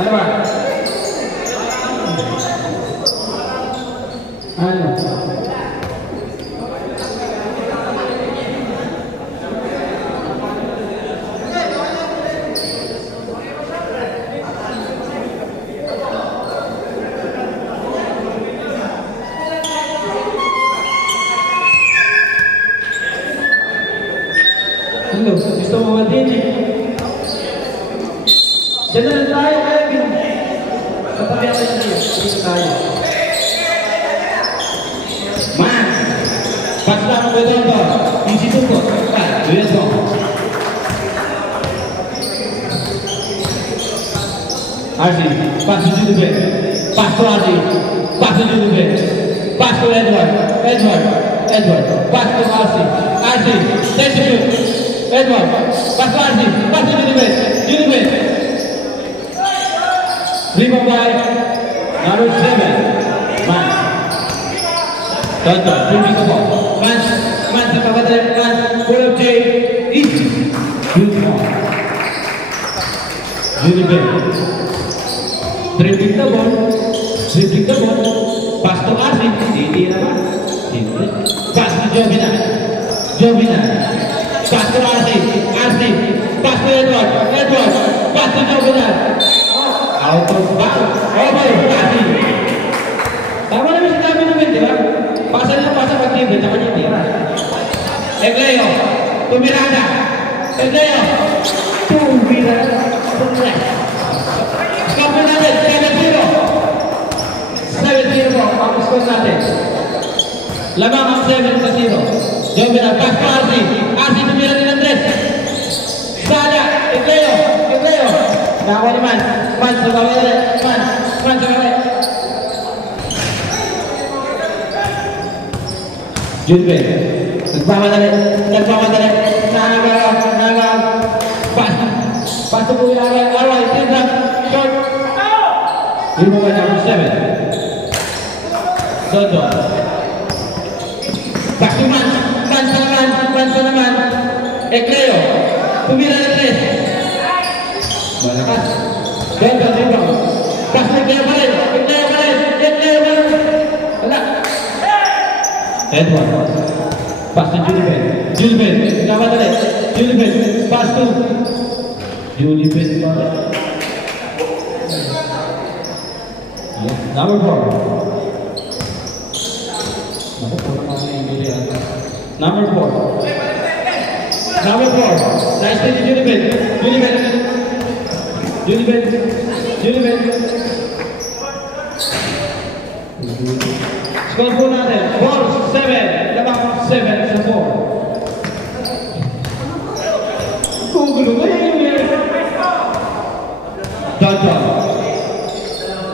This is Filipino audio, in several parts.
Ano ba? Ano? Ano? Gusto mo din eh. Diyan na lang tayo, Kevin. Katabi ako sa iyo. Dito tayo. Man! Basta mo ba doon ba? Easy to po. Duyan po. Arsi, pass to the bed. Pass to Arsi. Pass to the bed. Pass to Edward. Edward. Pass to Arsi. Arsi, take the shoot. Edward, pass to Arsi. Pass to the bed. Lima by number 7. Man. Tonton, bring the ball. Man sa kabatay. Man, pull up J. Easy. Good ball. Juniper. Dribbling the ball. Pass to Arsi. Hindi naman. Pass to Jovina. Pass to Arsi. Pass to Edward. Pass to Jovina. Out of bounds. Arsi. Tama naman sinabi namin, di ba? Pasa pag tibay, tsaka niya tira. Egleo. Tumirada. Score natin, 7-0. 7-0 po, ang score natin. Lamang ang 7-0. Jovina, pass to Arsi. Arsi, tumira din Andres. Sada, Egleo. Nakakuha ni Man sa kawin. Man sa kawin. Junben. Nagpamadali. Nagagaw. Pass to Buwi Aroy. Tindak. Short. Remove by number 7. Dodo. Back to Man. Man sa naman. Ekleo. Tumira na 3. Malakas. Dodo. Pass na Ekleo pa rin. Wala. Edward. Pass to Julben. Kamadali. Julben. Pass to Julben. Number 4. Number 4. Nice play to Julben. Score po natin. 4-7. Lamang 7 sa 4. Gugulo ba yun?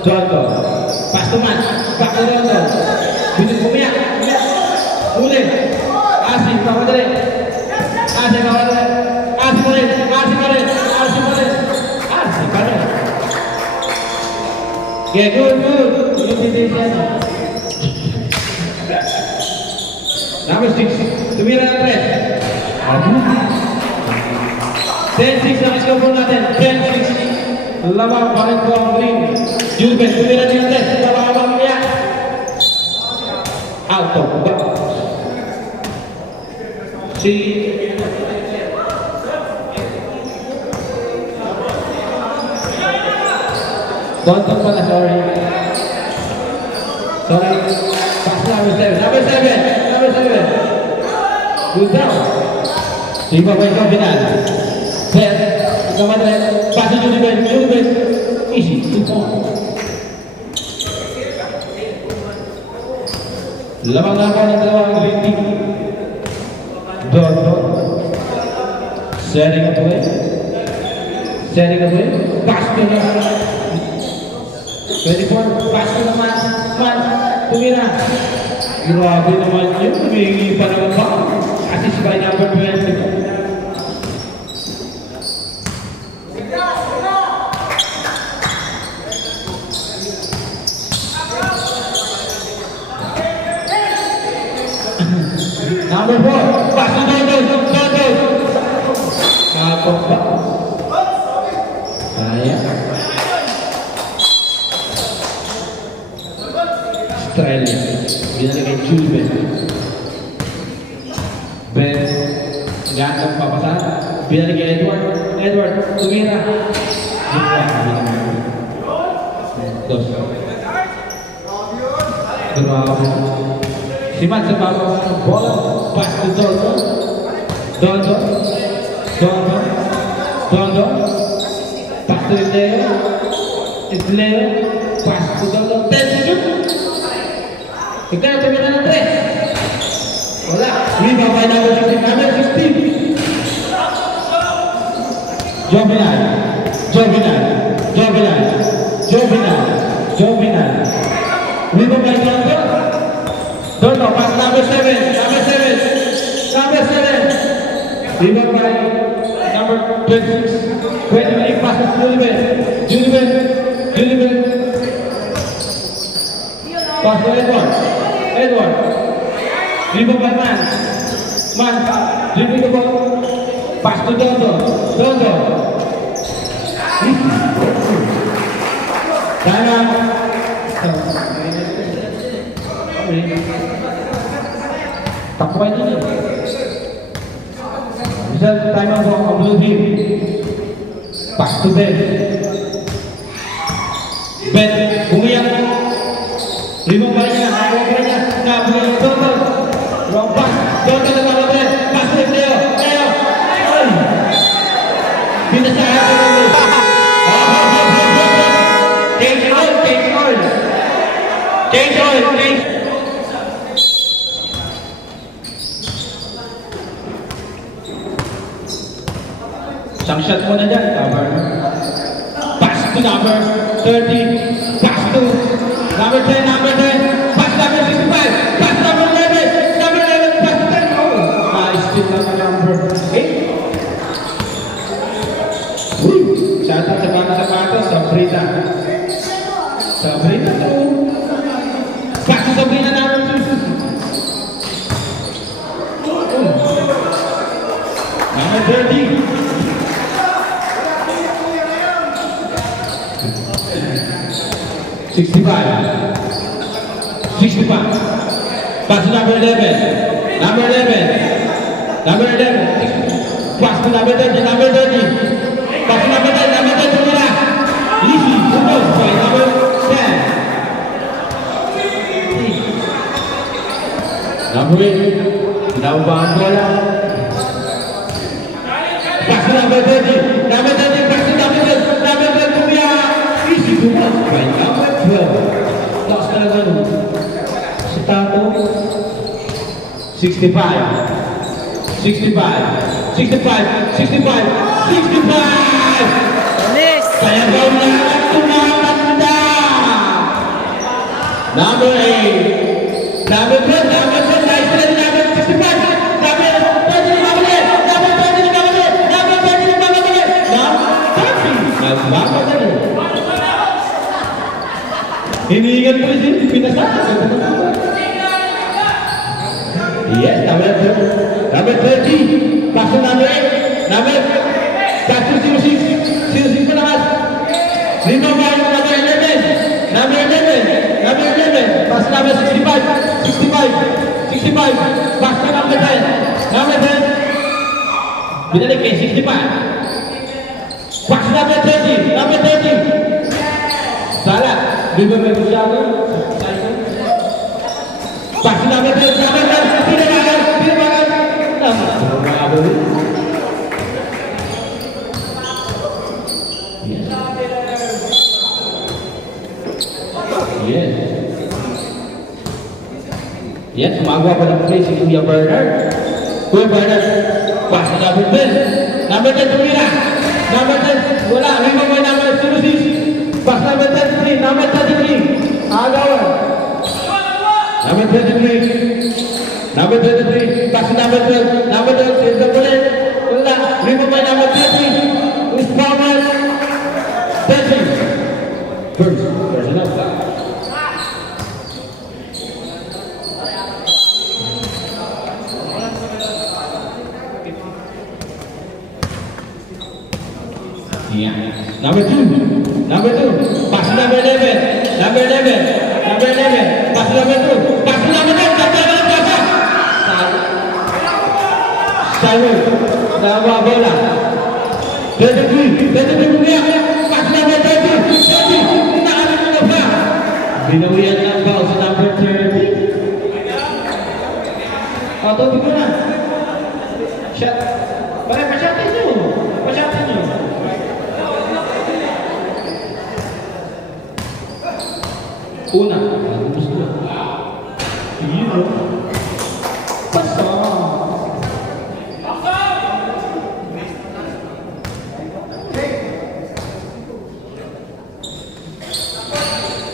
Dodo. Pass to Man. Back to Dodo. Bitin pumiyak. Uli. Arsi, kawadali. Arsi pa rin. Okay, good. Number 6. Tumira na 3. 10-6 ang score po natin. 10-6. Lamang pa rin po ang green. Julben, tumira din ang 3. Lamang niya. Out of bounds. Tonton pala, sorry. Pass number 7. Good down. Lima pa ikaw final. Set. Ikamadre. Pass to Julben. Easy. 2 points. Lamang na po ng dalawang green team. Dodo. Setting up away. Pass to naman. 24. Pass to naman. Man. Tumira. Grabe naman yun. Humingi pa naman ba? Assist by number 20. Number 4. Pass to Dodo. Kapag ba? Kaya. Yan ang papasa. Binalik kay Edward. Edward, tumira. Dos. Grabe. Si Matt sa bawah ng bola. Pass to Dondo. Dondo. Dondo. Dondo. Pass to Leo. It's Leo. Pass to Dondo. 10 shoot. Ikaw tumira ng 3. Wala. Lima by number 16. Jovinal. Jovinal. Jovinal. Jovinal. Jovinal. Lima by number. Dono, pass number 7. Number 7. Number 7. Lima by number 26. 20 pass to Julibet. Julibet. Julibet. Pass to Edward. Edward. Lima by Man. Man. Dribbling the ball. Pass to Dondo. Dondo. Time out. Takbuhan nyo. Bisa time out ang blue team. Pass to Ben. Ben, bumiyak. Lima ba niya? Ayaw ba niya? Nabuhay yung Dondo. Wrong pass. Dondo na mga Ben. Pass to Leo. Leo. Ay! Pinasaya ko naman. Change oil. Change oil. Change oil. Change. Isang shot mo na dyan. Cover. Pass to number 30. Pass to number 10. Number 10. Pass number 65. Pass number 11. Number 11. Pass 10. Oh! Still number 8. Uy! Shout out sa mga sapatos. Sabrina. Sabrina to. Pass to Sabrina number 2. Number 30. 65. 65. Pass to number 11. Number 11. Number 11. Pass to number 30. Number 30. Pass to number 10. Number 10 to Mira. Easy. Good by number 10. Number 8. Now bang bola. Pass to number 30. Number 30. Pass to number 10. Number 10 to Mira. Easy. Good by number 12. Last talaga nun. Si Tato. 65. 65. 65. 65. 65. Kaya daw na tumatanda. Number 8. Number 10. Number 10. Number 65. Number 30. Number 10. Number 30. Number 10. Number 30. Number 30. Number 30. Hinihingan ko rin, pinasa. Yes, number 30. Pass to number 8. Number 06. 06 pa naman. Lima ba yung number 11? Number 11. Number 11. Pass number 65. 65. 65. Pass to number 10. Number 10. Binalik kay 65. Pass number 30. Number 30. Salah. Di ba may masyado? Pass number 10. Number 10. Pinabagan. Pinabagan. Pinabagan. Yes. Yes, gumagawa pa ng play si Kuya Bernard. Kuya Bernard, pass na number 10. Number 10, tumira. Number 10, wala. Lima mo number 06. Pass number 33. Number 33. Agawan. Number 33. Number 33. Pass number 12. Number 12, is the bullet. Wala. Lima mo number 30. Is Palmer. 30. First enough. Yeah. Number 2. Number 2. Pass number 11. Number 11. Number 11. Pass number 2. Pass number 10. Pass number 10. David. Dawa bola. 33. 33 punya. Pas number 30. 30. Nakalap mo pa. Binawian ng foul sa number 30. Auto dito na. Shot. Pa-shotin nyo. Pa-shotin nyo. Una. Gusto. Yun. Pasa.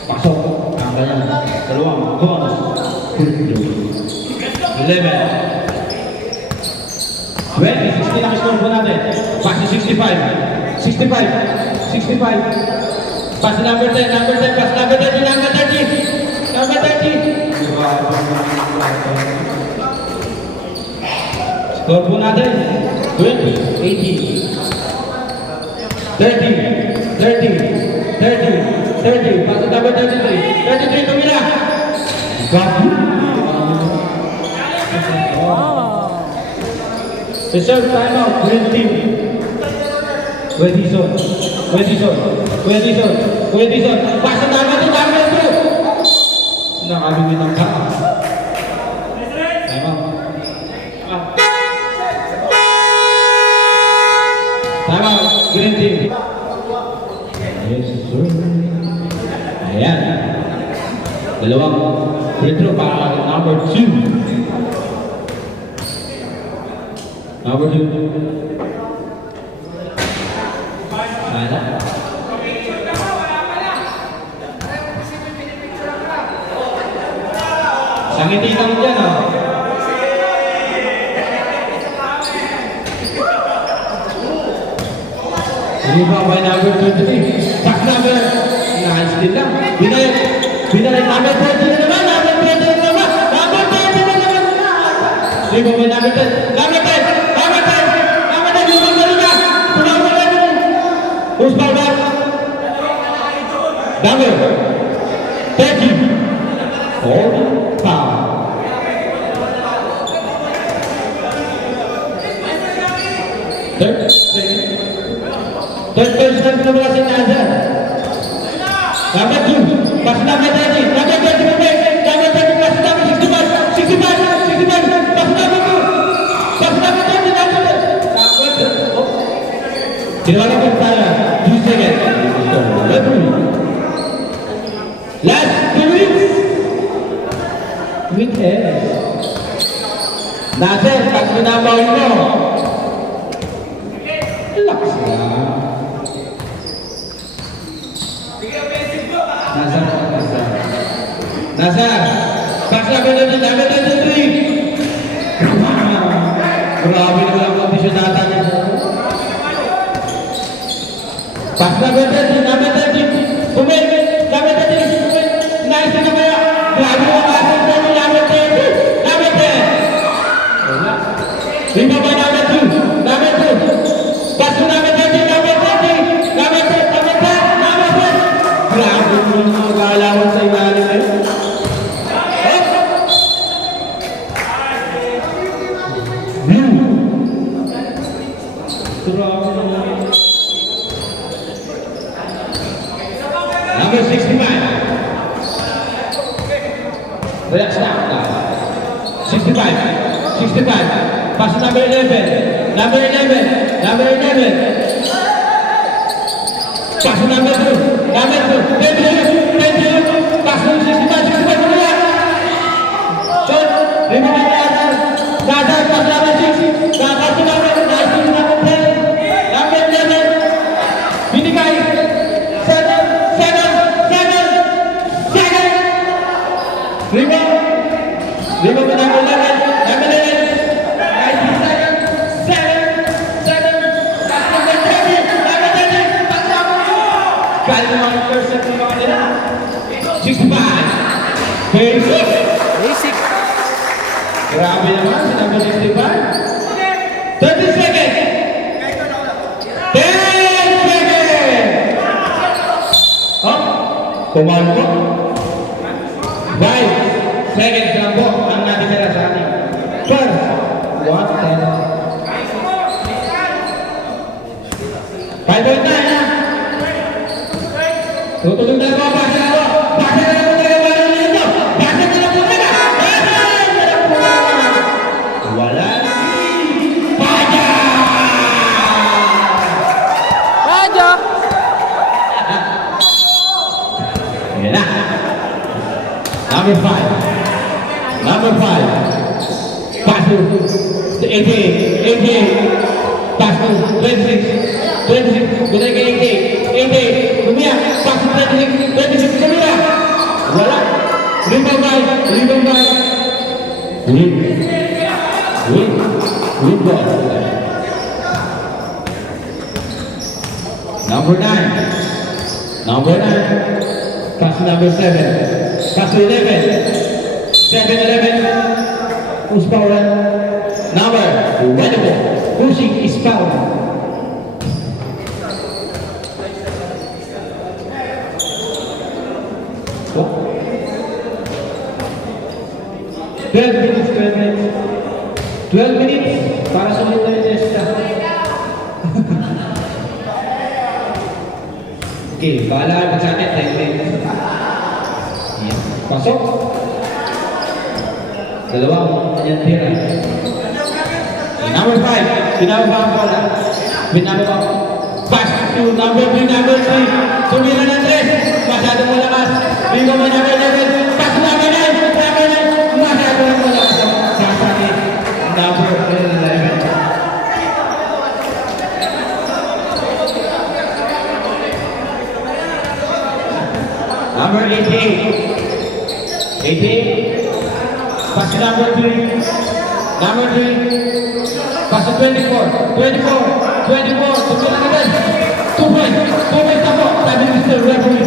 Pasok. Ang ganyan. Dalawang. Bonus. 11. 20. 16 ang score po natin. Pasi 65. 65. 65. Pasi number 10. Number 10. Pasi number 30. Number 30. Number 30. Score po natin. 20. 18. 30. 30. 30. 30. Pasi number 33. 33. Tumira. Gabi. Reserve timeout, green team. Wedison, Wedison, Wedison, Wedison. Pasok naman ito, number 2. Nakalungin ang ka. Timeout. Timeout, green team. Yes, sir. Ayan. Dalawang free throw para number 2. Number 2. Sana. Sangiti kami dyan, oh. Ini pa by number 23. Pass number. Nice din lang. Binalik number 20 na naman. Number 20 na naman. Number 20 na naman. Ini pa by number 10. Number 10. Who's ball back? Number 30. Hold foul. Third person na wala si Nazar. Number 2. Pas number 30. Number 30 mo break. Number 30 pas number 65. 65. 65. Pas number 2. Pas number 30. Number 30. Ginawa ko tayo. 2 seconds. Last 2 minutes. Weekend. Nazar, pag pinabaw mo. Relax lang. Nazar, pas number 30, number 33. Grabe naman ang kondisyon natin. Pas number 30, number 30. Kumit, number 30. Kumit, nice na kaya. Grabe ang asin ko ng number 30. Number 10. Lima ba number 2? Number 2. Pas to number 30, number 30. Number 10, number 10, number 10. Grabe mo yung mga kaalawan sa ilalim eh. Number 65. Relax lang. 65. 65. Pass number 11. Number 11. Number 11. Pass number 2. Number 2. 10. 10. Pass number 65. 65. Shot. Remove the other. Gaza. Pass number 6. Gaza to number 9. Number 10. Number 11. Binigay. 7. Lima ba number 11? Number 11. 90 seconds. 7. Number 30. Number 30. Pagsama mo. Kaya naman ang first set ng mga nila. 65. Basic. Basic. Grabe naman si number 65. 30 seconds. 10 seconds. Oh, kumalbo. 5 seconds lang po ang natitira sa atin. First, 1, 10. Number 5. Number 5. Pass to 88. 88. Pass to 26. 26. Good again, 88. 88. Lumia. Pass to 26. 26. Lumia. Wala. Rebound by. Rebound by. Win ball. Number 9. Number 9. Pass to number 7. Pass to 11. 7-11. Who's power? Number 24. Pushing is power. What? 12 minutes, 12 minutes. 12 minutes para sumunod na yung testa. Okay, bahala ka sa akin, 10 minutes. Yan. Pasok. Dalawang yan tira. Number 5, pinababa ang bola. Pinababa. Pass to number 3, number 3. Sumira ng 3. Masyadong malakas. Bingo mo number 11. Pass to number 9. Number 9. Masyadong malakas. Sasaki. Number 11. Number 88. 88. Pass to number 3. Number 3. Pass to 24. 24. 24. Sumira ng 3. 2 points. 2 points ako. Sabi Mr. Referee.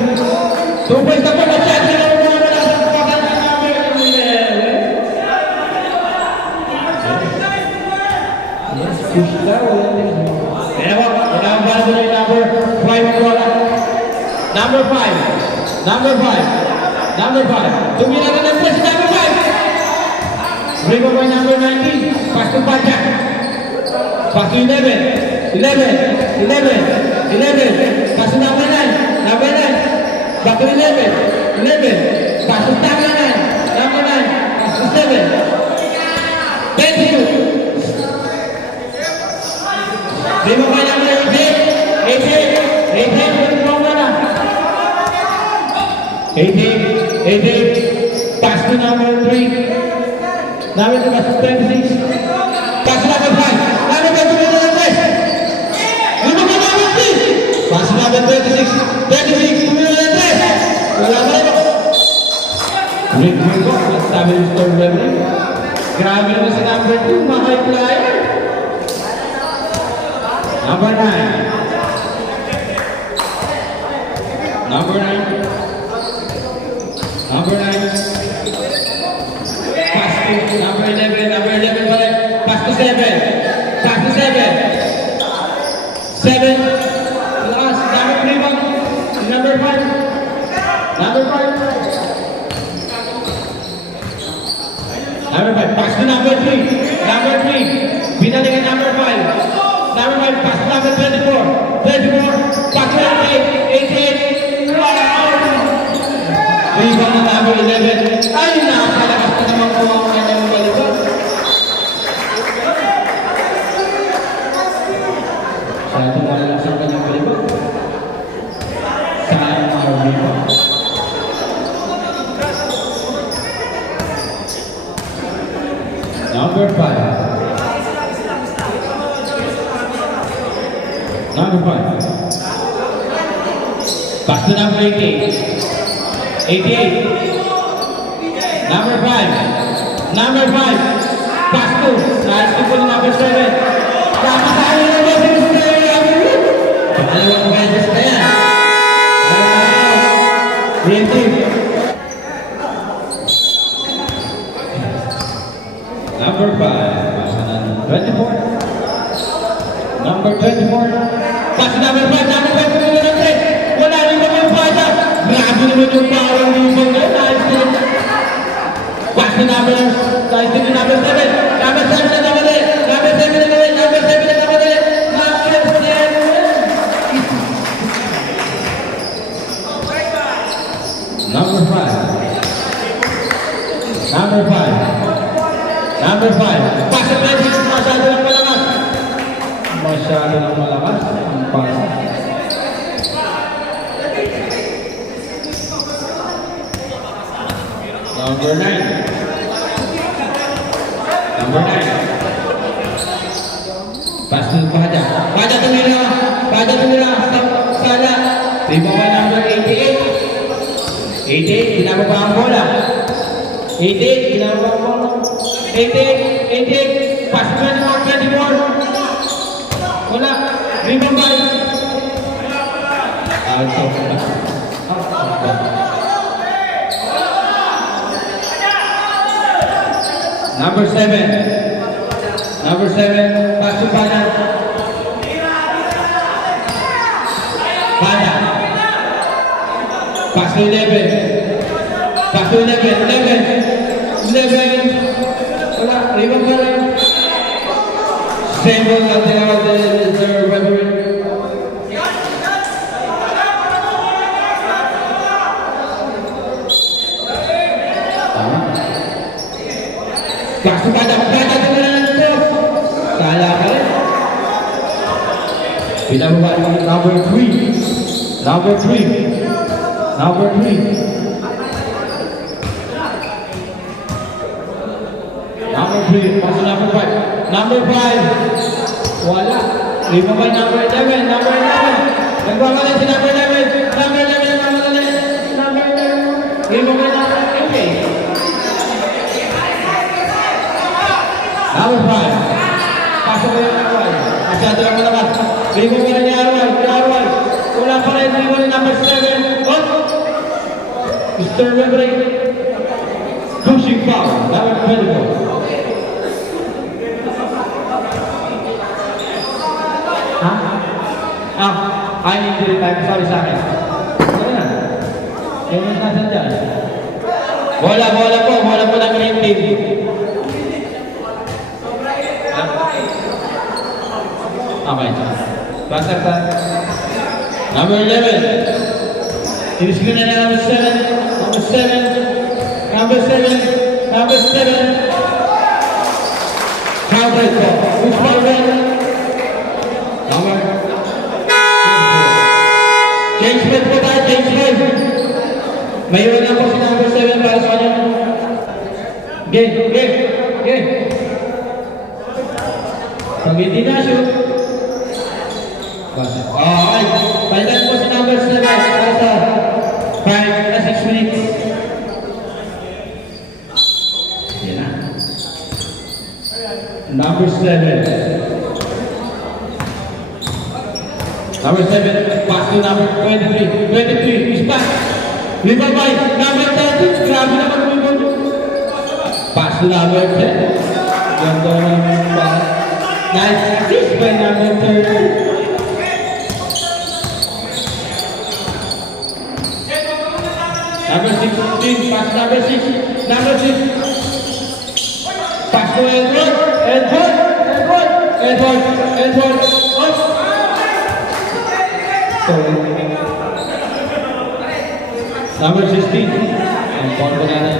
2 points ako. Masyadong push down. Number 5. Number 5. Number 5. Tumira na ng press. Number 5. Rebound by number 19. Pass to Pacha. Pass to 11. 11. 11. 11. Pass to number 9. Number 9. Back to 11. 11. Pass to number 9. Number 9. Pass to 7. 22. Rebound by number 88. 88. 88. Eight, pass to number 3. Number 2, pass to 26. Pass to number 5. Number 5 to number 3. Number 3. Pass to number 26. 26 to number 3. Wala ba ito? Ring ko. Sabi ni Mr. Reverend. Grabe naman sa number 2. Mahal player. Number 9. Number 9. Number 9. Pass to number 11. Number 11 balik. Pass to 7. Pass to 7. 7. Last. Number 3 bang. Number 5. Number 5. Number 5. Pass to number 3. Number 3. Binalikan number 5. Number 5. Pass to number 24. 24. Pass to 88. 88. Rebound na number 11. Ay, nakakalakas pa naman po ang kanyang balikan. Sayang malakas ang kanyang balikan. Sayang mga rebound. Number 5. Number 5. Pass to number 88. 88. Number 5. Number 5. Pass to. Pass to po number 7. Tapos tayo na ba si Mr. Dalawang beses na yan. Number 5. Pass na 24. Number 24. Pass to number 5. Number 5 po number 3. Wala rin naman yung 5. Grabe naman yung power ng ibang na. Pass to number 7. Number 7 na naman ulit. Number 7 na naman ulit. Number 7 na naman ulit. Number 7. Number 5. Number 5. Number 5. Pass to 26. Masyado lang malakas. Masyado lang malakas. Ang pass. Number 9. Number 9. Pass to Paja. Paja tumira. Paja tumira. Sana. Rebound number 88. 88. Pinababa ang bola. 88. Pinababa ang bola. 88. 88. Pass to number 24. Wala. Rebound by. Out of Number 7. Number 7, pass to Pana. Pana. Pass to 11. Pass to 11. 11. Wala, rebound pa rin. Same ball na tinawag the referee. Pass to Pana. Pana tumira na ito. Kala ka rin. Pinababa number 3. Number 3. Number 3. Number 3. Pass to number 5. Number 5. Wala. Lima by number 11. Number 11. Nagwawala si number 11. Number 11. Number 11. Lima by number 8. Number 5. Pasok ko yung number 5. Masyado lang malakas. Ligo ka na ni Arwal. Wala pa rin. Ligo ni number 7. Oh! Mr. Reverend. Pushing foul. Number 24. Ha? I need to time. Sorry sa akin. Ano na? Yan yung nasan dyan. Bola po ng green team. Okay. Basag pa. Number 11. It is good na number 7. Number 7. Number 7. Number 7. Counter po. Who's my red? Number. Change plate po tayo. Change plate. Mayroon na po si number 7 para sa kanya. Game. Pag hindi na shoot. Okay. Palitan po si number 7 para sa 5 na 6 minutes. Yan na. Number 7. Number 7. Pass to number 23. 23 is back. Lima by number 30. Grabe naman lumibod. Pass to number 10. Ganda naman. Nice assist by number 30. Number 16, pass number 6. Number 6. Pass to Edward. Up. Sorry. Number 16. Ang ball na natin.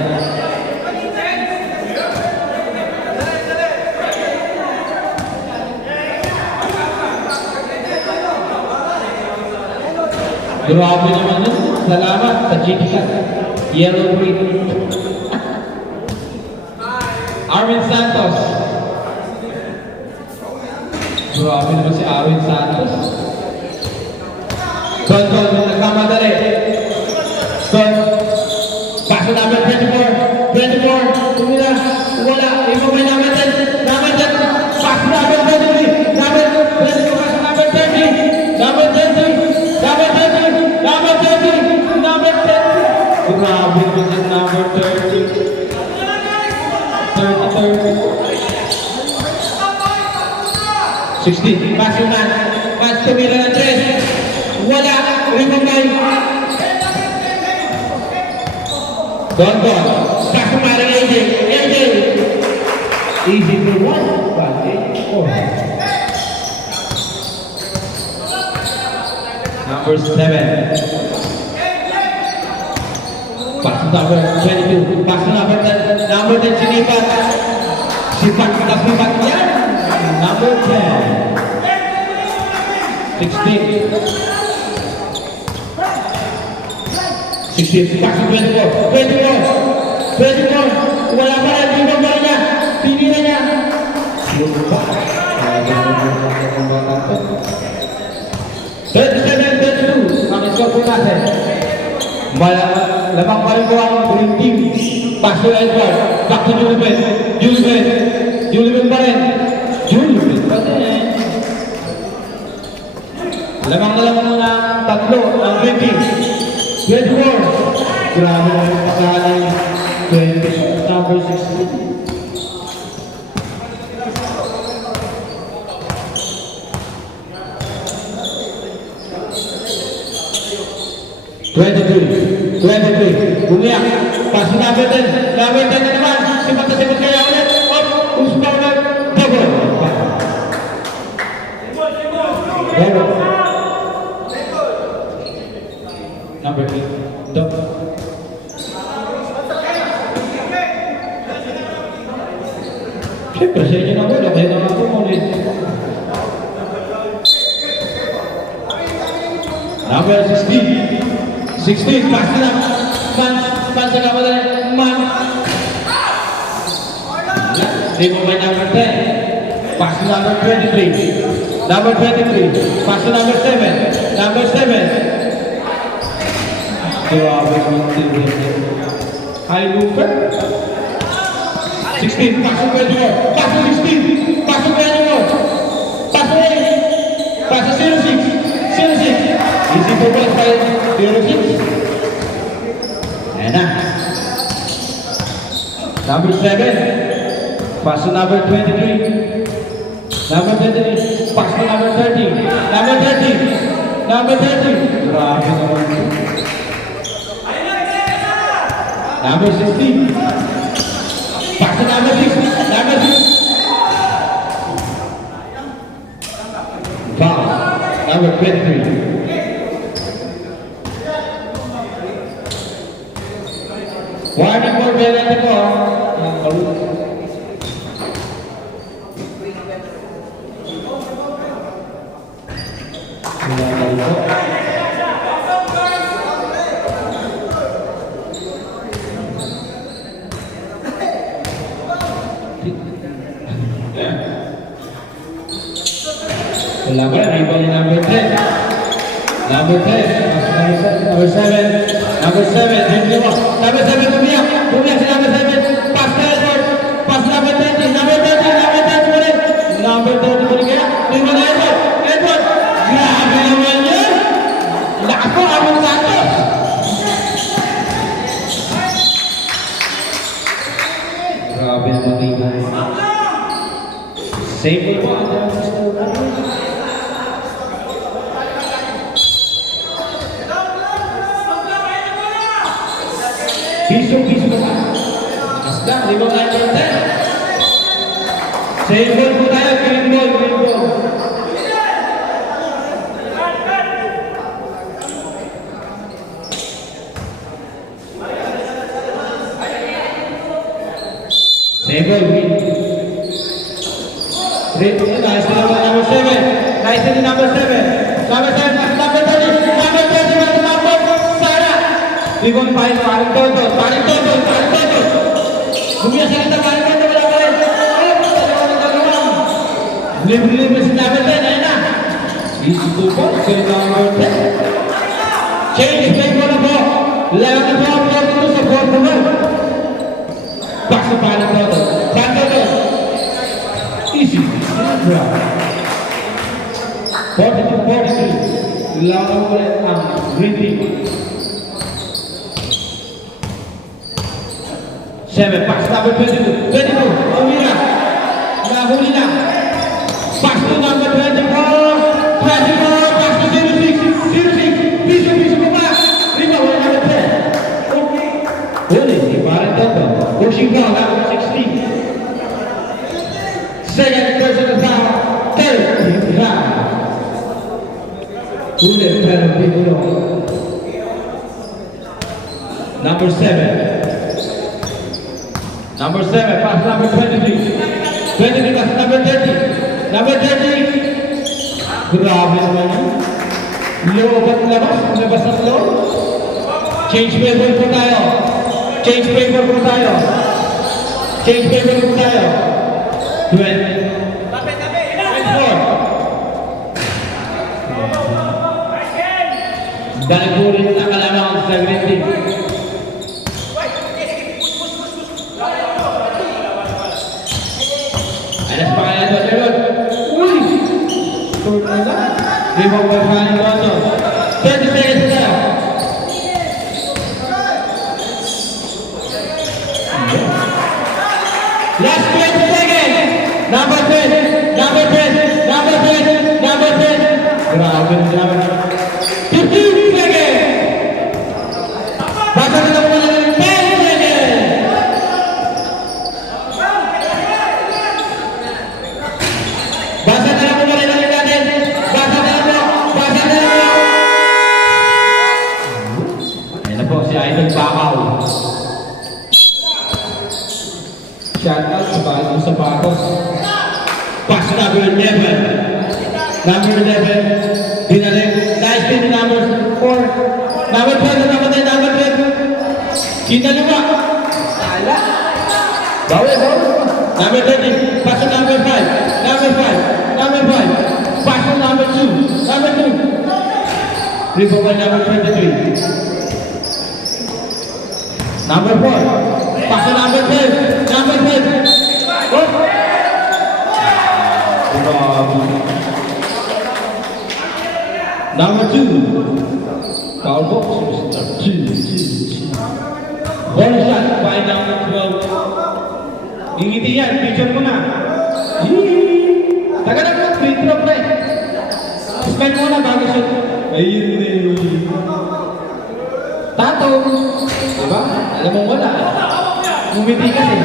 Grabe naman yun. Salamat sa GTCAT. Yellow green. Arvin Santos. Grabe naman si Arvin Santos. Don, nagkamadali. Don. Paso number 24. 24. Tumila. Wala. Imo may number 10. Number 10. Paso number 23. Number 23. Paso number 30. Number 30. Number 30. Number 30. Number 30. Grabe naman number 30. 16. Pass yung man. Pass tumira ng 3. Wala. Remembay. Don. Pass tumaring AJ. Easy to 1. But 4. Number 7. Pass to number 22. Pass to number 10. Number 10 sinipat. Sipat yan. Number 10. 16. 16. Pass to 24. 24. Wala pa rin. Libang ba niya? Pinila niya. Lupa. 37-32. Ang score po natin. Lamang pa rin po ang green team. Pass to Edward. Back to Juliben. Juliben pa rin. Juliben pa rin. Lamang na lang muna tatlo ang green team. 24. Grabe na yung pagkakalay. 20. Number 16. Bumiyak. Pasok na natin. Number 10 na naman. Sipat na sipat kaya ulit. Uspaw na. Double. Number 8. Double. Siyempre, sa inyo na po. Kaya naman po ulit. Number 16, pass na man sa kapatid, man. Di mo by number 10, pass to number 23, pass to number 7, Grabe yung team. High looper. 16, pass to 24, pass to 16, pass to 24, pass to 8, pass to 06, easy to pass by 06. Ayan na. Number 7. Pass to number 23. Pass to number 30. Number 30. Grabe naman. Number 16. Pass to number 6. Foul. Number 23. Warning for penalty po. Wala ba? Rebound ni number 10. Number 7. Number 7, number 7, bumiyak si number 7, pass to Edward, pass number 30 ulit, number 30 ulit kaya, lima na Edward, grabe naman yun, lakas po, Amon Santos. Grabe naman dito. Save po. Piso pa. Basta, limang natin. Save ball po tayo, green ball. Save ball, green. Nice number 7. Nice number 7. Number 7, number 30. Ibon paling todo. Bumiyak sa kita paling todo, wala pa rin. Libre si number 10, ayun na. Easy to po, si number 10. Change play mo na po. Lahat na po ang todo sa 4-1. Back sa paling todo. Easy. 42-43. Lahat na ulit ang green team. 7, pass number 22, Umira, nahuli na, pass to number 24, pass to 06, piso pa, lima, wala number 10, huli, ibarat ito, pushing foul, number 16, second personal foul, third round, huli, penalty, number 7, Number 7, pass number 23. 23, pass number 30. Number 30. Grabe naman yun. Labas at low. Change play po tayo. Change paper po tayo. Change paper po tayo. 20. 24. Dahil po rin ang kalaman sa 17. Alas pa kaya ito, Jerod. Uy! Di mo ba paano ito? 20 seconds na. Last 20 seconds. Number 10. Number 10. Number 10. Number 10. Grabe. 15 seconds. Basta na naman ng 10 seconds. Basta na naman ng natin. Basta na naman. Basta na naman. Ayan na po si Idol Bakaw. Shoutout sa bagong sapatos. Pass number 11. Number 11. Dinalik. Nice pin number 4. Number 12. Number 10. Number 12. Kita lima. Ala. Bawi. Number 30. Pass to number 5. Number 5. Number 5. Pass to number 2. Number 2. Rebound by number 23. Number 4. Pass to number 12. Number 12. Oh. Number 2. Foul box. Mr. 2. Ball shot by number 12. Ingiti yan. Picture mo na. Taga na mo. Free throw pre. Spend mo na bago shoot. Ayun din. Tato. Diba? Alam mo wala. Umiti kasi.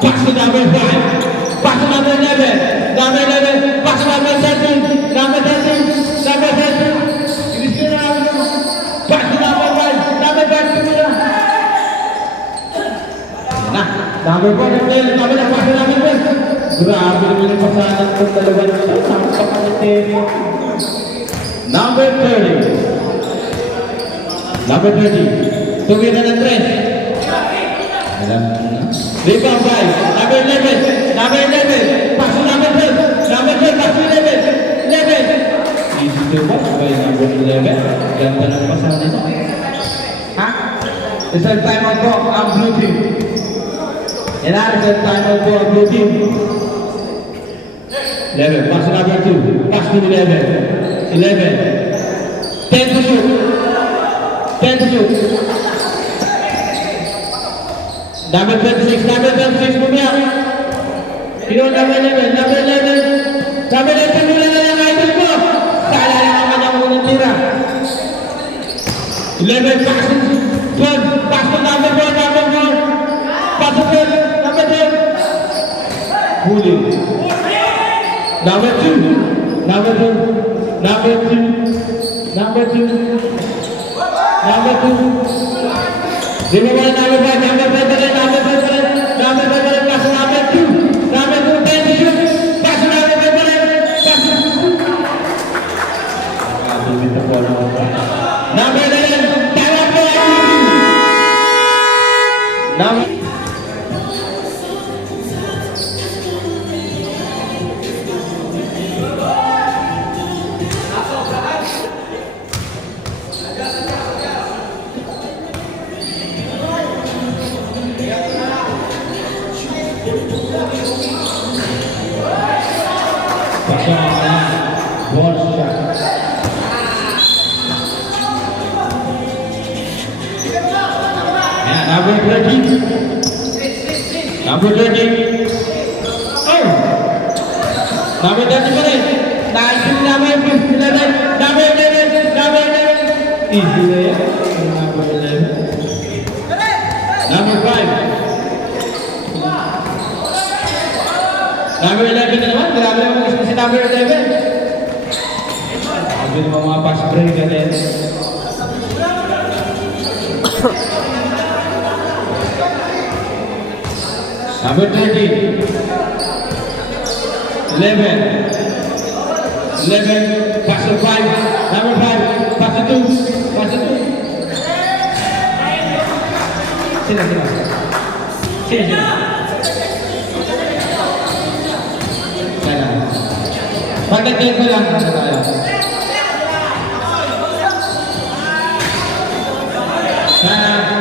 Pass to number 5. Pass to number 11. Number 11. Pass to number 13. Number 13. Number 13. Inis ka na ako. Pass to number 5. Number 5. Tumira. Na. Number 4. Number 4. Pass to number 12. Grabe naman yung pasanan kong dalawa na ito. Number 30. Number 30. Tumira ng 3. Rebound by number 11. Number 11. Pass to number 12. Number 12. Pass to 11. 11. Easy to pass by number 11. Ganda ng pasahan nito. Ha? Isang time out po ang blue team. Yan na, isang time out po ang blue team. 11. Pass to number 2. Pass to 11. 11. 10 to shoot. 10 to shoot. Number 26, number 26 punya. Sino number 11, number 11. Number 11 mula na yung idol ko. Sala na naman ang unang tira. 11, pass to 12, pass to number 4, number 4. Pass to 12, number 12. Huli. Number 2, number 2, number 2, number 2, number 2. Number 5, number 5, number 5, number 5, number 5, pass to number 2. Number 2, 10 to shoot. Pass to number 5, pass to number 11, time out for number. Number 13. Number 13. Oh. Number 13 pa rin. Number 11. Number 11. Number 11. Easy na yan. Number 11. Number 5. Number 11 na naman. Grabe naman si number 11. Sabi naman mga pass break natin. Number 13. 11. 11. Pass to 5. Number 5. Pass to 2. Pass to 2. Sila. Sila. Sana. Pagdating ko lang na tayo. Sana.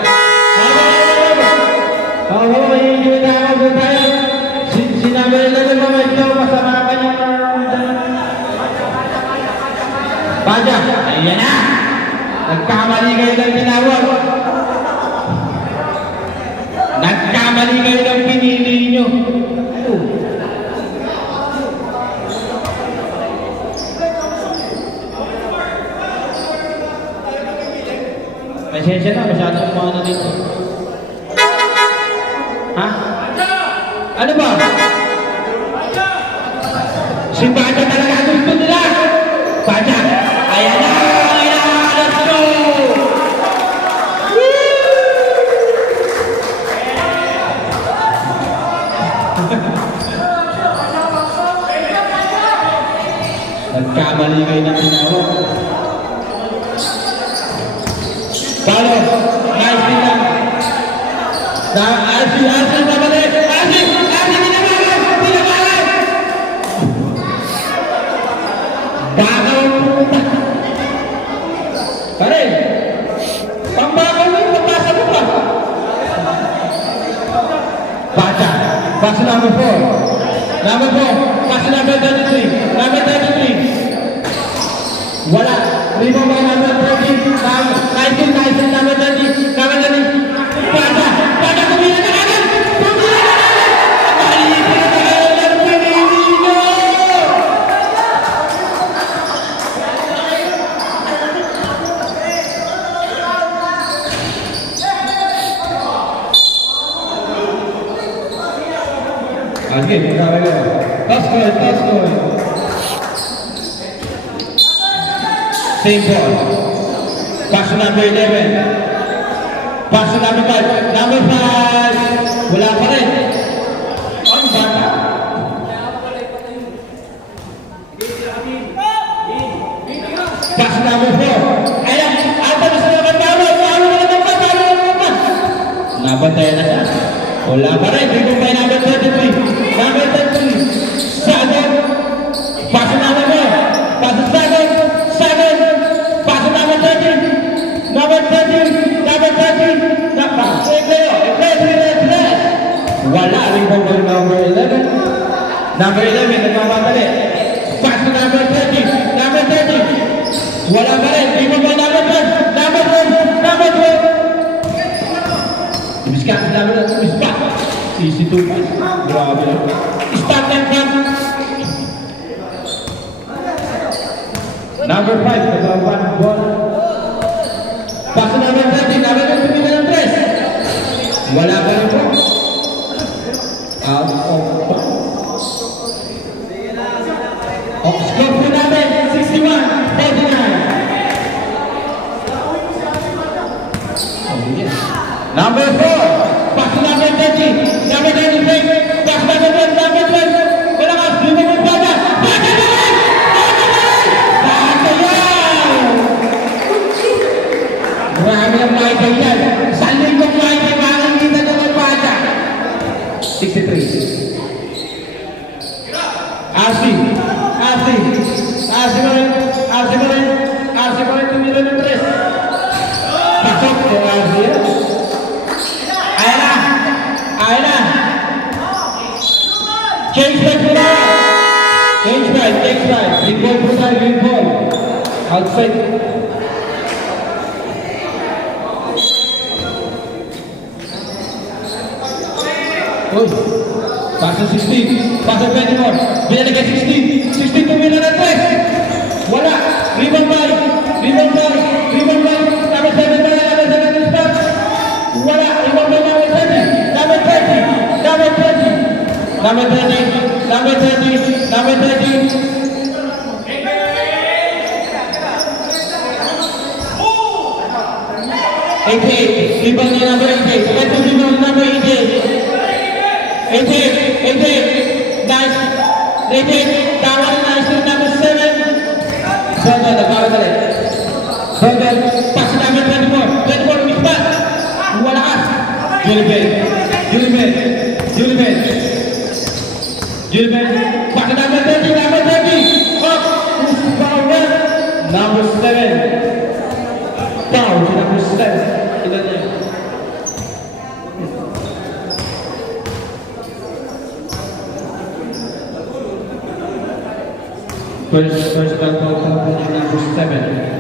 Oo, enjoy tayo. Sinabi na rin mga ito, masama ka niya. Baja, ayan na. Nagkamali kayo ng tinawag. Nagkamali kayo ng pinili nyo. Pasensya na, masyadong mga dito. Ha? Ano ba? Si Baja talaga gusto nila. Baja, ayan na. Let's go! Nagkamali kayo ng tinawag. Palo, nice din lang. Arsi, babalik! Arsi, tinawag! Bakaw puta! Pare, pambakaw mo yung pagpasa mo pa. Baja, pass number 4. Number 4, pass number 33. Number 33. Wala. Rebound by number 30. Nice, number 30. Number 30. Baja, kumila na agad. Mali ko na tayo ng pinili nyo. Again, toss going. Same ball. Pass number 11. Pass number 5. Number 5. Wala pa rin. On bata. Pass number 4. Ayan. Ata na sa mga talo. Nabantay na siya. Wala pa rin. Rebound by number 33. Number 33. Sagon. Pass number 4. Pass Sagon. Pass number 13. Number 13. Wala. Rebound by number 11. Number 11. Nagmamabali. Pass number 30. Number 30. Wala pa rin. Rebound by number 12. Number 12. Ibiskan. Easy to pass. Grabe lang. Stop and come. Number 5, nagbaban ball. Pass number 30, number 3. Wala pa rin po. Out of bounds. Score po natin, 61-49. Number 4, pass number 30, number 33, pass number 12, wala ka, lima mo Baja. Baja na rin! Marami ang Michael yan. Sa lingkong Michael, makakita na ng Baja. 63. Arsi pa rin, tumira ng 3. Pasok yung Arsi yan. Ayan na. Change back. Green ball. Outside. Pass 16. Pass 24. Bila lagi 16. 16 tumira ng 3. Wala. Rebound by. Number 7 spot. Wala. Rebound by number 30. Number 30. Rebound niya number 88. Ito rebound number 88. 88. Nice. 88. Tawag na nice to number 7. Soto, nagpapag ulit. Soto, pass number 24. 24, mispat. Wala ka. Number 7. Foul to number 7. Ilan niya? First foul to number 7.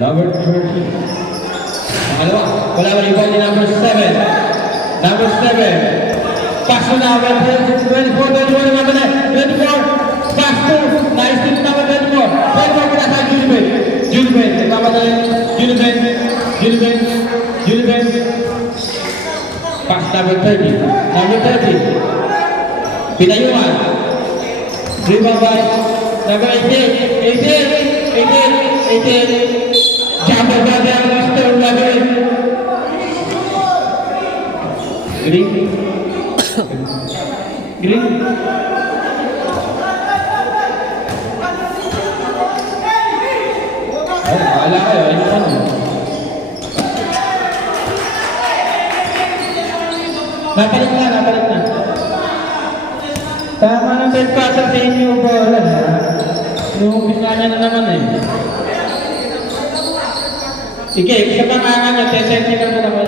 Number 30. Pangalawa, wala ba yung ball ni number 7? Number 7. Pass to number 24, 21, number 9, 24. Pass to, nice to number 24. 24 kita sa Julben. Julben, nagmamadali. Julben. Pass number 30. Number 30. Pinayuan. Rebound by number 18. Jumper by the Mr. Labyrinth. Green. Wala kayo. Napalit na. Tama ng bed passer sa inyo ba? Wala na. Inuumpisa niya na naman eh. Sige, isa pa nga nga, 10 cm mo naman.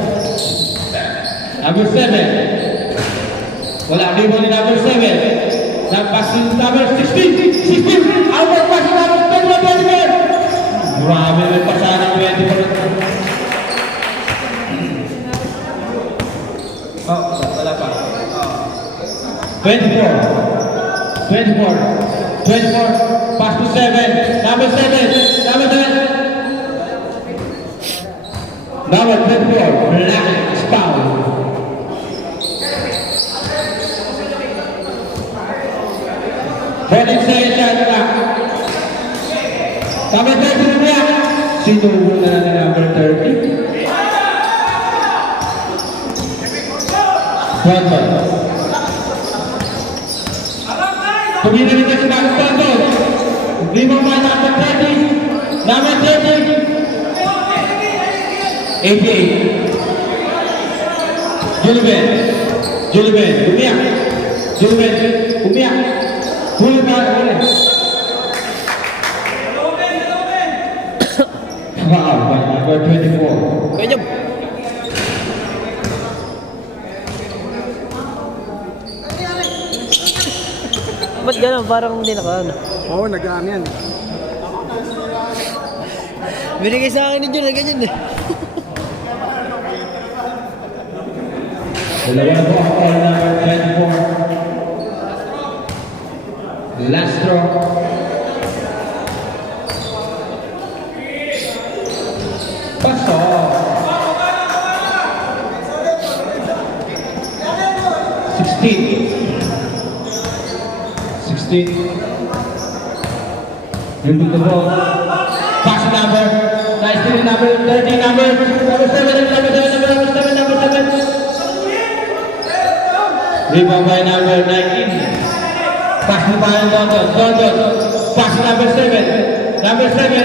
Number 7. Wala, bebo ni number 7. Pass ni number 16. Outward pass ni number 21. Grabe, may pasarang 24. Oh, wala pa. 24. Pass to 7. Number 7. Number 24, Black Foul. Pwede sa'yo siya na. Number 30 na. Sinubo na natin number 30. Tonton. Tumina rin kasi bago Tonton. Lima pa number 30. Number 30. 88. Julben, umiyak. Huli ba? Wow, number 24. Kaya ba't gano'n? Parang hindi naka ano. Oo, nag-ano yan. Binigay sa akin ni Jun na ganyan eh. Dalawa na po ang call number 24. Lastro. Paso. 16. You took the ball. Pass number. Nice to number 30, number 7. Rebound by number 19. Pass to by Tonton. Pass number 7. Number 7.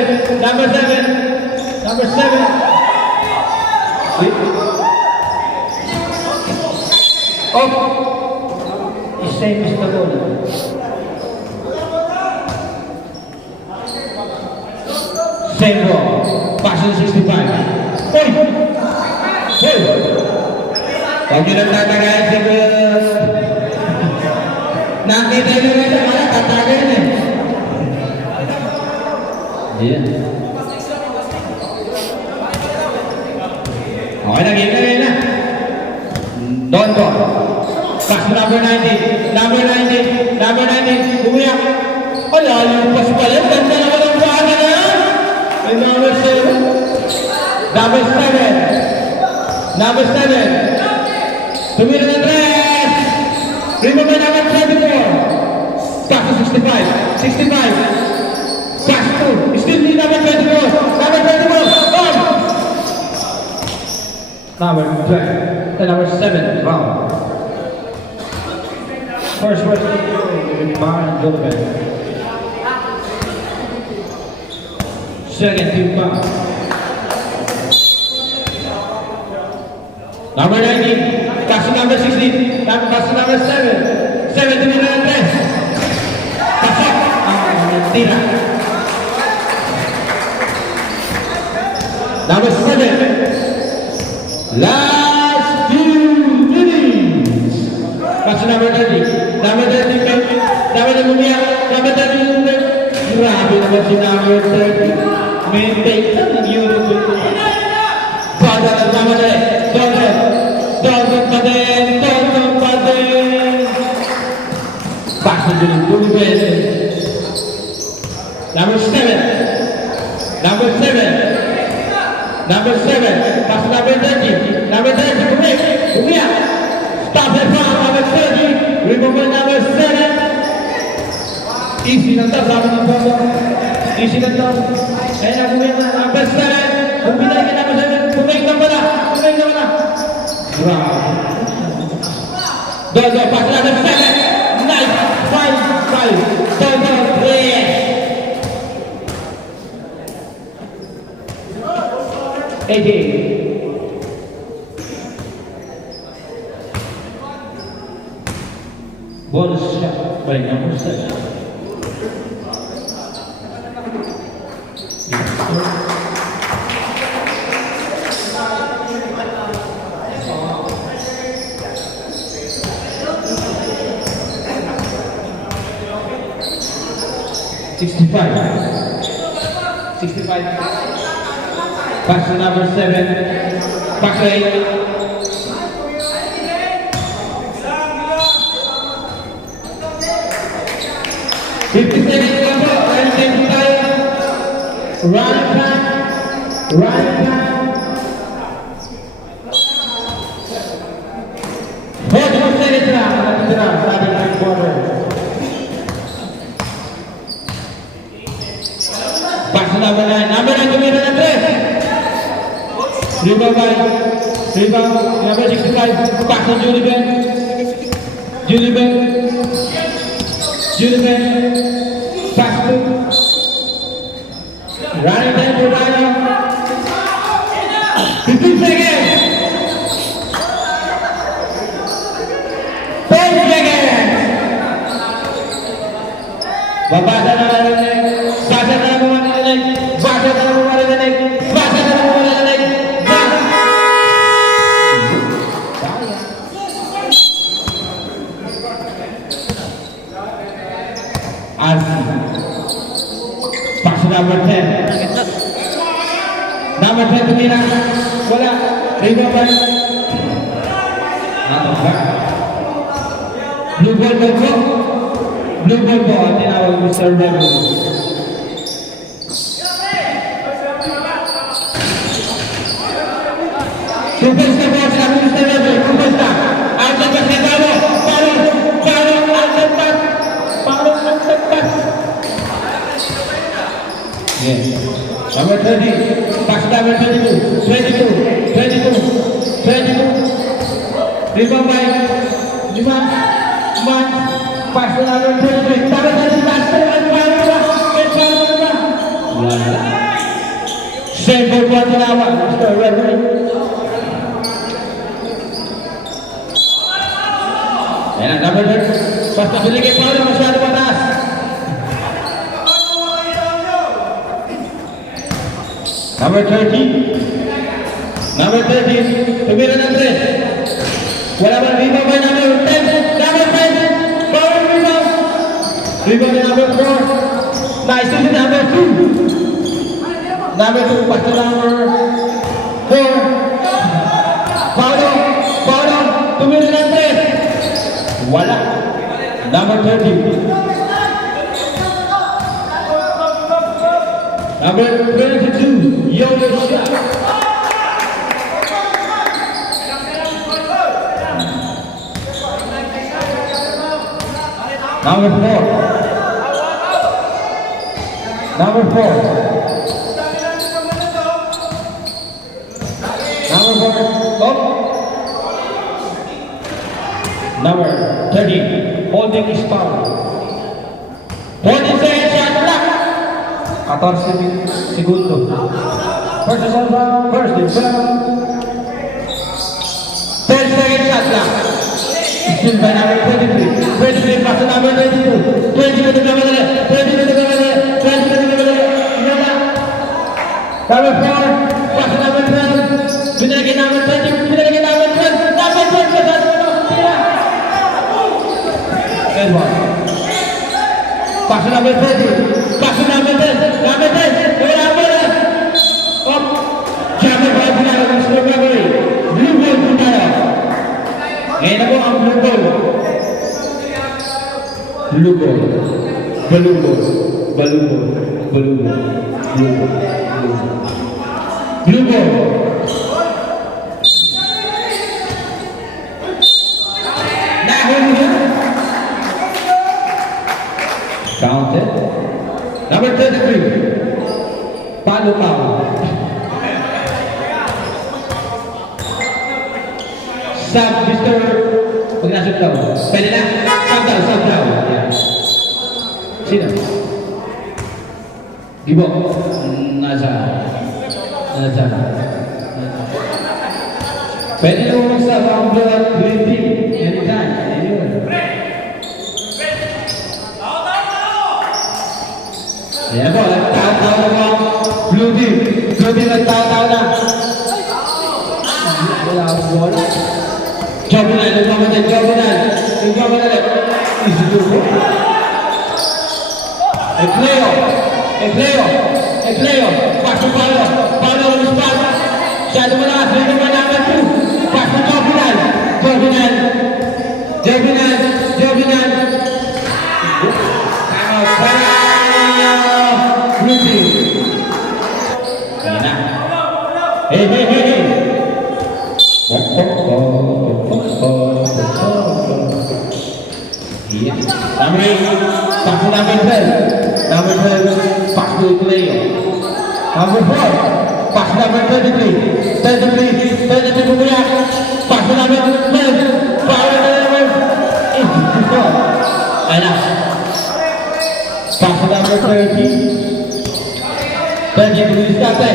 Oh! He saves the ball. Same ball. Pass to 65. Hey! Huwag nyo lang tatagayan si nakita nyo na siya, wala, tatagayan eh. Yeah. Okay na, game na. Tonton. Pass number 19. Umiyak. Wala, yung pass pala. Ganda naman ang baga na yan. May number 7. Number 7. Tumira na 3. Rebound by number 24. Pass to 65. Pass to. Still need number 24. Number 7. Round. First word with Baron Julben. Second, 2 pounds. Number 19, pass to number 16, pass to number 7. 7 to number 3. Pasok ang tira. Number 7. Last 2 minutes. Pass to number 30. Number 30, number 30, number 30. Grabe naman si number 30. Maintain ang beautiful. Father, number 3. Don't pa din. Pass to Juliben. Number 7. Number 7. Number 7. Pass to number 30. Number 30. Umiyak. Stop the front. Number 30. Remove number 7. Easy na to. Sabi ng Bobo. Easy na to. Kaya na umiyak na. Number 7. Kung pinay ka number 7. Umiyak na pala. Wow. Dodo, pass to number 7. Nice. 5. Dodo, 3. 88. Bonus shot by number 7. 65. Pass to number 7. Back to 8. 50 seconds lang po. Time tayo. Run time. 40 seconds lang. Natitira sa ating quarter. Pass to number 9. Number 9 tumira ng 3. Rebound. Number 65. Pass to Juliben. Pass to running time to Rhino. 15 seconds. 10 seconds. Babasa na marinig. Basa na marinig. Pass to number 10. Number 10 tumira. Wala. Rebound by. Out of back. Blue ball po. Ang tinawag Mr. Rebel. Kumusta po sila Mr. Rebel? Kumusta? Ang tapas ni Paro. Yes. Number 30. Pass to number 22. 22. Rebound by Juman. Pass to number 23. Tapos na si Pastor. Wala. Save for tinawag. Mr. Rebel. Ayan na, number 30. Basta biligay pa rin masyado mataas. Number 30. Tumira ng 3. Wala ba rebound by number 10. Number 10. Power rebound. Rebound by number 4. Nice to number 2. Number 2. Pass to number 4. Paulo. Tumira ng 3. Wala. Number 30. Number 22, Yoga shot. Number 4. Number 4. Oh. Number 30, holding his power. 40 seconds shot clock. 14 segundo. First is on first is Islam. Still by number 23. 23 pass to number 22. 22 to number 11. 22 to number 11. 22 to number 11. Number 4. Pass to number 12. Pinag lagi number 20. Pinag lagi number 12. Number 12. Tira. Good one. Pass to number 20. Pass to number 10. Number 10. Number 10. Up. Jangan buat pindah ke sebelah kiri. Blue ball pindah. Ngayon na po ang blue ball. Blue ball. Blue ball. Blue ball. Blue ball. Blue ball. Blue ball. Nahuli. Counted. Number 33. Palo Palo. Sub, Mr. Huwag na shoot daw. Pwede na? Sub daw. Yeah. Sino? Gibo. Nasa. Pwede na umang sa ang green team. Anytime. Anywhere. Ayan po. Nagtao-tao na po. Blue team. Blue team nagtao-tao na. Wala akong bola. Jobinan, Jobinan. Easy to go. Ekleo. Pass to Paulo. Paulo on the spot. Shadow malakas. Ready by number 2. Pass to Jobinan. Blue team. Ayan na. Hey. Number 8, pass to number 12. Number 12, pass to Cleo. Number 4, pass to number 33. 33 punya. Pass to number 12. Power to number 84. Enak. Pass to number 30. 30 diskate.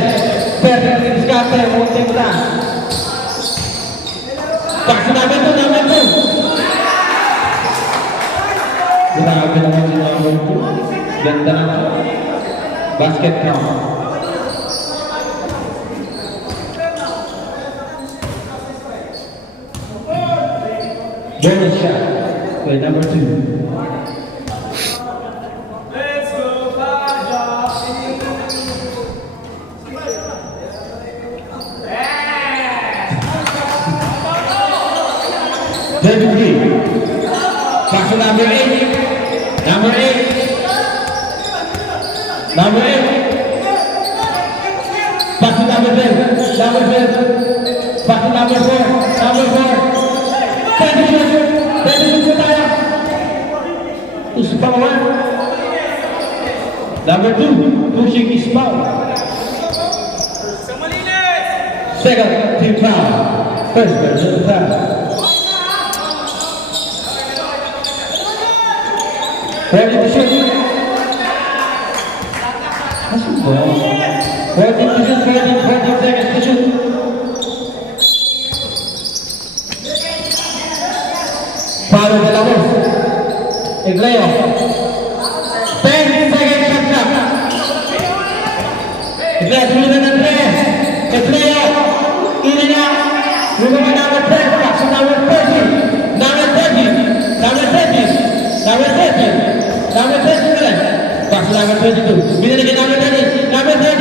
Munting kita. Pass to number 2. Grabe naman si number 2. Ganda naman. Basket count. Bonus shot. Play number 2. Let's go, Baja! 33. Pass to number 8. Number 8. Pass to number 10. Pass to number 4. Number 4. 22 tayo. Is power. Number 2. Pushing is power. Second team foul. First person foul. Ready to shoot. Masuk ball. 14 seconds to shoot. Foul de la voz. Egleo. 10 seconds shot clock. Egleo tuloy na ng 3. Egleo. Ini niya. Lumaba number 10. Pass to number 30. Number 30. Pass to number 22. Bila lagi number 30. Number 30.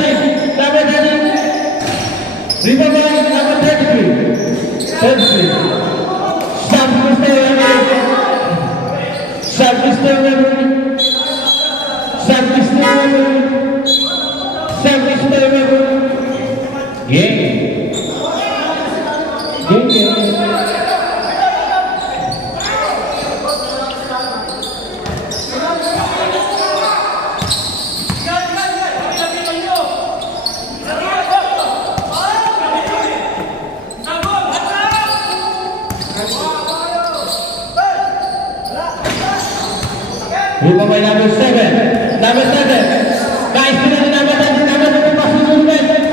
Remember number 33. Lupa by number 7. Number 7. Guys, pinag number 10. Number 10 pas to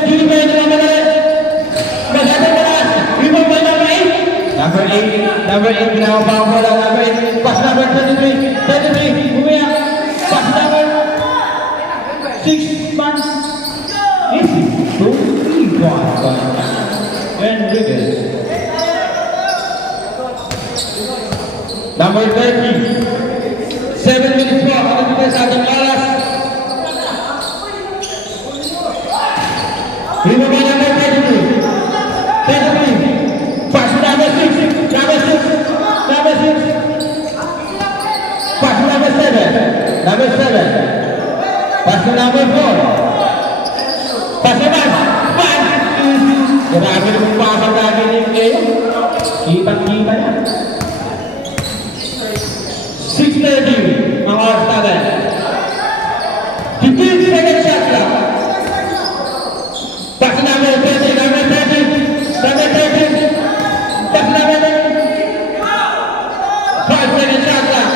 Juni by number 11. Masyadong malas. Lupa by number 8. Number 8, ginawa pa ang bola. Number 8, pass number 23, bumaya. Pass number 6 months. Easy. 2, 3, 1. Enriquez. Number 30. 7 minutes po. Ano kita sa ating oras? Remember number 33. 33. Pass number 6. Number 6. Number 6. Pass number 7. Number 7. Pass number 4. Pass number 5. Grabe yung pasang lagi niyo. Kitang-kita yan. 6:30 ang oras natin. 15 seconds shot lang. Pass number 30, number 30, number 30. Pass number 30. 5 seconds shot lang.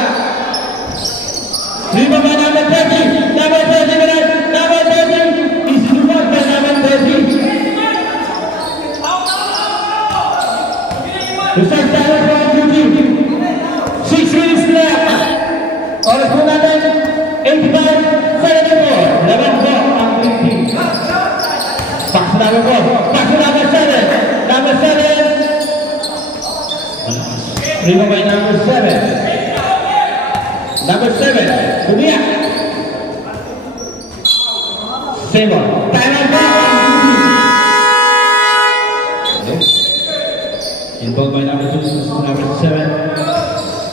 Remember number 30, number 30, number 30. Is reward by number 30. The first time for duty. 6 minutes left. Oras po natin, 85, 74, 11-4 ang team. Pass number 4, pass number 7, number 7. Rima by number 7. Number 7, Bunia. Sebo, time out po. Involved by number 2, number 7.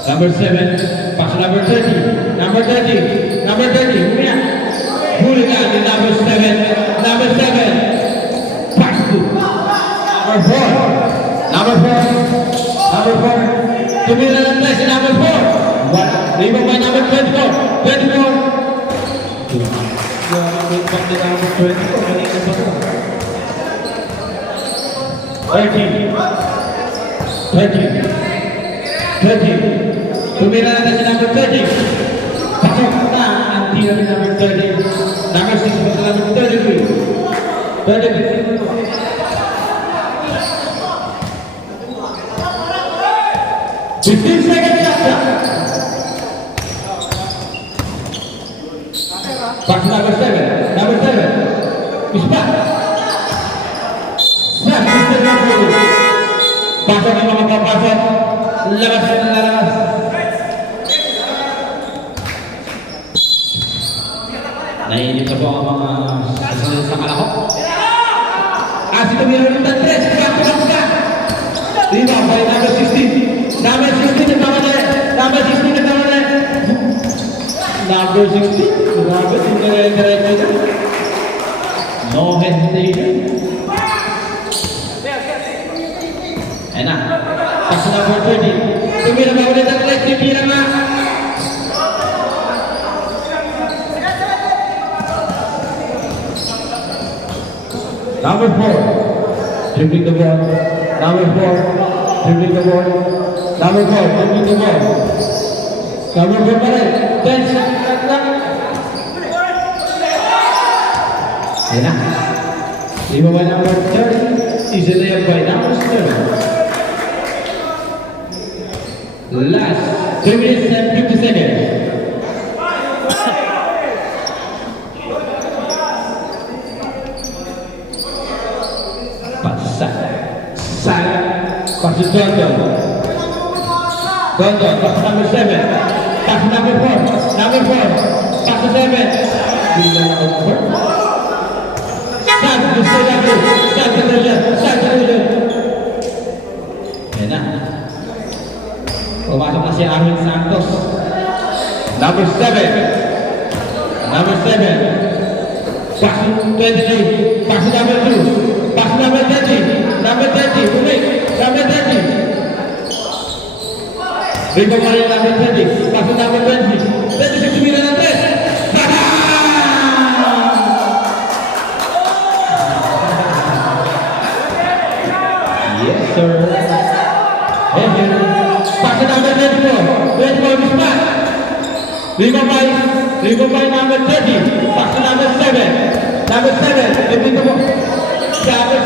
Number 7, pass number 30, number 30, number 30, Bunia. Huli ka din number 7, number 7. Pass to number 4, number 4, number 4. Tumira ng place number 4. Rebound by number 24, 24. Wait back to number 24, kanina ba ito? 30. Tumira natin si number 30. Pasok na ang tira ni number 30. Number 6 pa sa number 33. 33. Fifteen seconds shot. Pass number 7. Number 7. Ispa. Snap. Pasok ang mga papasok. Labas na labas. Naiinip na po ang mga sasalit sa kalahok. Si Tumira ng Tandres, kapag-kapag. Rima by number 16. Number 16 na tama na. Number 16 na tama na. Number 16. Grabe, tindiret-diretso na. No hesitation. Ayan na. Pass number 30. Tumira ba ulit ang Tandres? Tumira na. Number 4, dribbling the ball. Number 4, dribbling the ball. Number 4, dribbling the ball. Number 4 pa rin. 10 seconds lang. Ayan na. Lima by number 30. Is it there by number 7? Last 3 minutes and 50 seconds. Pass to Dondo. Pass number 7. Pass number 4. Number 4. Pass to 7. Start to Start to Ayan na. Pumasok na si Arwin Santos. Number 7. Number 7. Pass to 28. Pass to number 2. Pass to number 30. Number 30. Number 30. Rebound by number 30. Pass to number 20. 26 minutes and 10. Yes, sir. Pass to number 24. 24 is pass. Rebound by number 30. Pass to number 7. Number 7. Number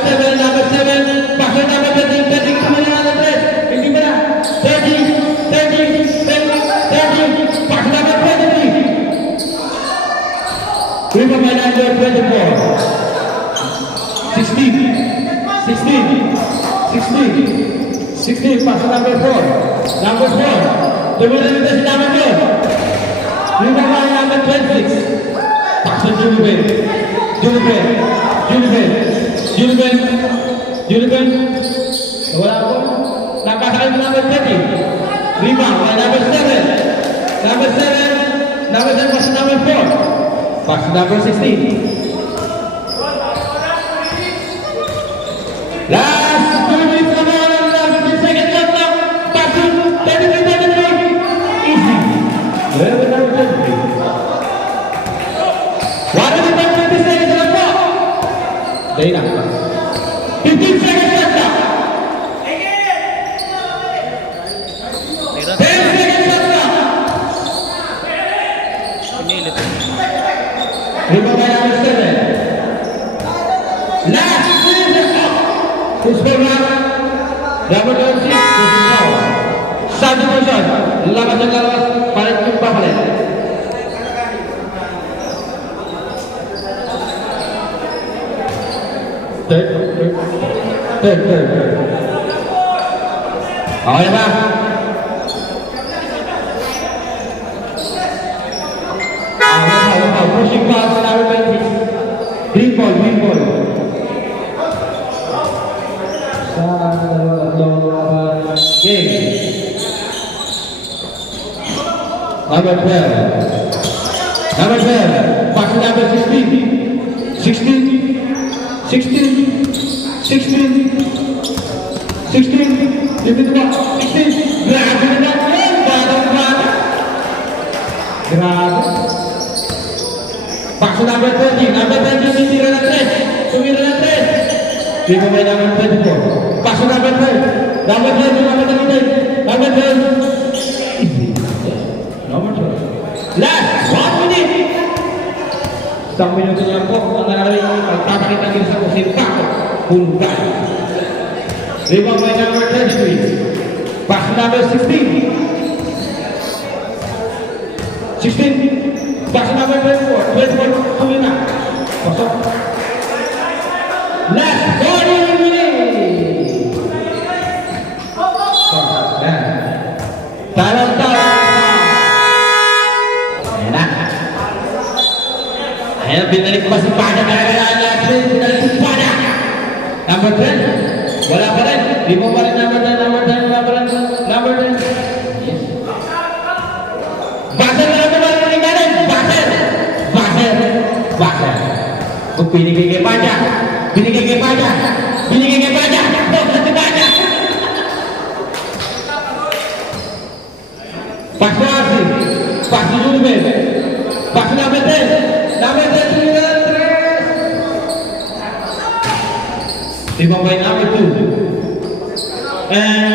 7. Number 7. Pass to number 30. 30 minutes and 10. number 24. 16. 16. 16. 16. Pass to number 4. Number 4. Tumulong si number 2. Rebound number 26. Pass to Julian. Julian. Julian. Julian. Julian. Wala po. Napasakay mo number 30. Rebound by number 7. Number 7. Number 7 pass to number 4. Pass to number 16. Last 2 minutes na mga last 15 seconds left na. Pass to 33. Easy. Well, with number 33. 1 minute and 20 seconds left po. Dahil na. 15 seconds left na. 10 seconds left na. Pinilit. Rebound by number 7. Last 3 seconds. Who's for now? Number 26. This is now. Satu person. Lakas ang lakas. Palit yung papalit. Third. Okay ba? Pushing pass number 26. Green ball. Game. Number 12. Number 12. Pass to number 16. 16. 16. 16. 16. Limit mo. 16. Grabe na natin. Grabe. Pass to number 20. Number 20. Tumira na 3. Dito may number 24. Pass to number 12. Number 12. Number 12. Easy. Number 12. Last 1 minute. Isang minuto niya po. Ang nangyari, magpapakita din sa kusin kako. Hulgan. Rebound by number 33. Pass to number 16. 16. Pass to number 24. 24. Tuloy na. Pasok. Last 40 minutes. Talon. Ayan na. Ayan, binalik pa si Pada. Binalik si Pada. Number 10. Wala pa rin. Di mo pa rin number 10. Number 10. Yes. Basel na naman ba rin natin? Basel. Kung binigay kay Pada. Binigay kay Pada. Bok na si Pada. Pass to Arsi. Pass to Julian. Pass to number 10. Number 10 to number 3. Rebound by number 2. And